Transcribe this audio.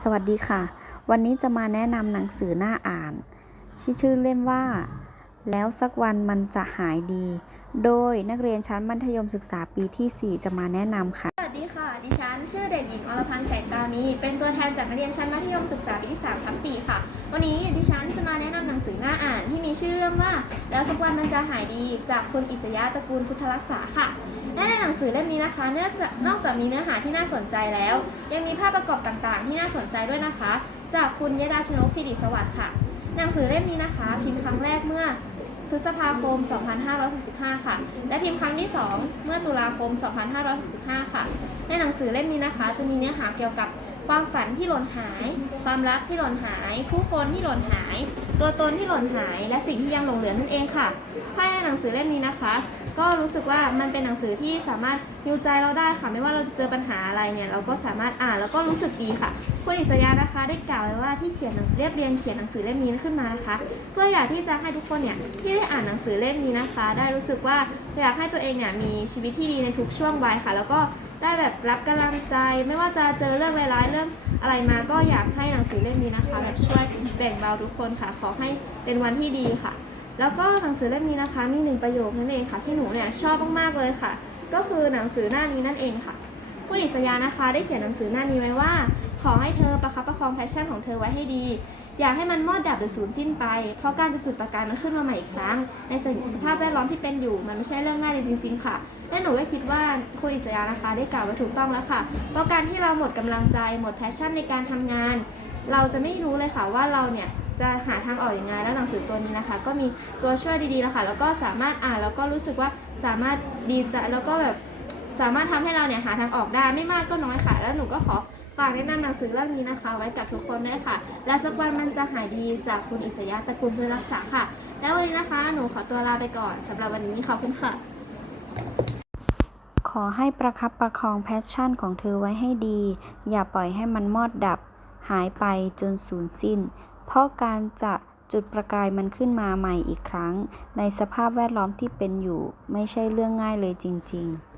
สวัสดีค่ะ วันนี้จะมาแนะนำหนังสือหน้าอ่านชื่อชื่อเล่มว่า แล้วสักวันมันจะหายดี โดยนักเรียนชั้นมัธยมศึกษาปีที่ 4 จะมาแนะนำค่ะ ชื่อเด็กหญิงอรพันธ์แสงตามี เป็นตัวแทนจากนักเรียนชั้นมัธยมศึกษาปีที่3ทับ4ค่ะ วันนี้ดิฉันจะมาแนะนำหนังสือหน่าอ่านที่มีชื่อเรื่องว่า แล้วสักวันมันจะหายดีจากคุณอิสยาตระกูลพุทธรักษาค่ะและในหนังสือเล่มนี้นะคะเนื่องจากนอกจากมีเนื้อหาที่น่าสนใจแล้ว ยังมีภาพประกอบต่างๆ ที่น่าสนใจด้วยนะคะ จากคุณยดาชนกสิริสวัสดิ์ค่ะ หนังสือเล่มนี้นะคะ พิมพ์ครั้งแรกเมื่อ พฤษภาคม 2565 ค่ะ และพิมพ์ครั้งที่ 2 เมื่อตุลาคม 2565 ค่ะ ในหนังสือเล่มนี้นะคะ จะมีเนื้อหาเกี่ยวกับ ความฝันที่หล่นหาย ความรักที่หล่นหาย ผู้คนที่หล่นหาย ตัวตนที่หล่นหาย และสิ่งที่ยังหลงเหลือนั่นเองค่ะภายในหนังสือเล่มนี้นะคะ ก็รู้สึกว่ามันเป็นหนังสือที่สามารถฮิวใจเราได้ค่ะ ไม่ว่าเราจะเจอปัญหาอะไรเนี่ย เราก็สามารถอ่านแล้วก็รู้สึกดีค่ะคุณอิสยานะคะ ได้กล่าวไว้ว่าที่เขียนเรียบเรียงเขียนหนังสือเล่มนี้ขึ้นมานะคะ เพื่ออยากที่จะให้ทุกคนเนี่ยที่ได้อ่านหนังสือเล่มนี้นะคะ ได้รู้สึกว่าอยากให้ตัวเองเนี่ยมีชีวิตที่ดีในทุกช่วงวัยค่ะ แล้วก็ ได้แบบรับกำลังใจ ไม่ว่าจะเจอเรื่องร้ายๆเรื่องอะไรมาก็อยากให้หนังสือเล่มนี้นะคะแบบช่วยแบ่งเบาทุกคนค่ะ ขอให้เป็นวันที่ดีค่ะ แล้วก็หนังสือเล่มนี้นะคะมีหนึ่งประโยคนั่นเองค่ะที่หนูเนี่ยชอบมากๆเลยค่ะ ก็คือหนังสือหน้านี้นั่นเองค่ะคุณอิสยานะคะ ได้เขียนหนังสือหน้านี้ไว้ว่า ขอให้เธอประคับประคองแพชชั่นของเธอไว้ให้ดี อย่าให้มันมอดดับหรือสูญสิ้นไป เพราะการจะจุดประกายมันขึ้นมาใหม่อีกครั้ง ในสภาพแวดล้อมที่เป็นอยู่ มันไม่ใช่เรื่องง่ายเลยจริง ๆ ค่ะ และหนูก็คิดว่าคุณอิสยานะคะ ได้กล่าวไว้ถูกต้องแล้วค่ะ เพราะการที่เราหมดกำลังใจ หมดแพชชั่นในการทำงาน เราจะไม่รู้เลยค่ะว่าเราเนี่ยจะหาทางออกอยังไงแล้วหนังสือตัวนี้นะคะ ก็มีตัวช่วยดีๆแล้วค่ะ แล้วก็สามารถอ่านแล้วก็รู้สึกว่าสามารถดีใจแล้วก็แบบสามารถทำให้เราเนี่ยหาทางออกได้ไม่มากก็น้อยค่ะ แล้วหนูก็ขอ แนะนำหนังสือเรื่องนี้นะคะ ไว้กับทุกคนด้วยค่ะ และสักวันมันจะหายดีจากคุณอิสยาตระกูลเพื่อรักษาค่ะ แล้ววันนี้นะคะ หนูขอตัวลาไปก่อนสำหรับวันนี้ขอบคุณค่ะ ขอให้ประคับประคองแพชชั่นของเธอไว้ให้ดี อย่าปล่อยให้มันมอดดับ หายไปจนสูญสิ้น เพราะการจะจุดประกายมันขึ้นมาใหม่อีกครั้ง ในสภาพแวดล้อมที่เป็นอยู่ ไม่ใช่เรื่องง่ายเลยจริง ๆ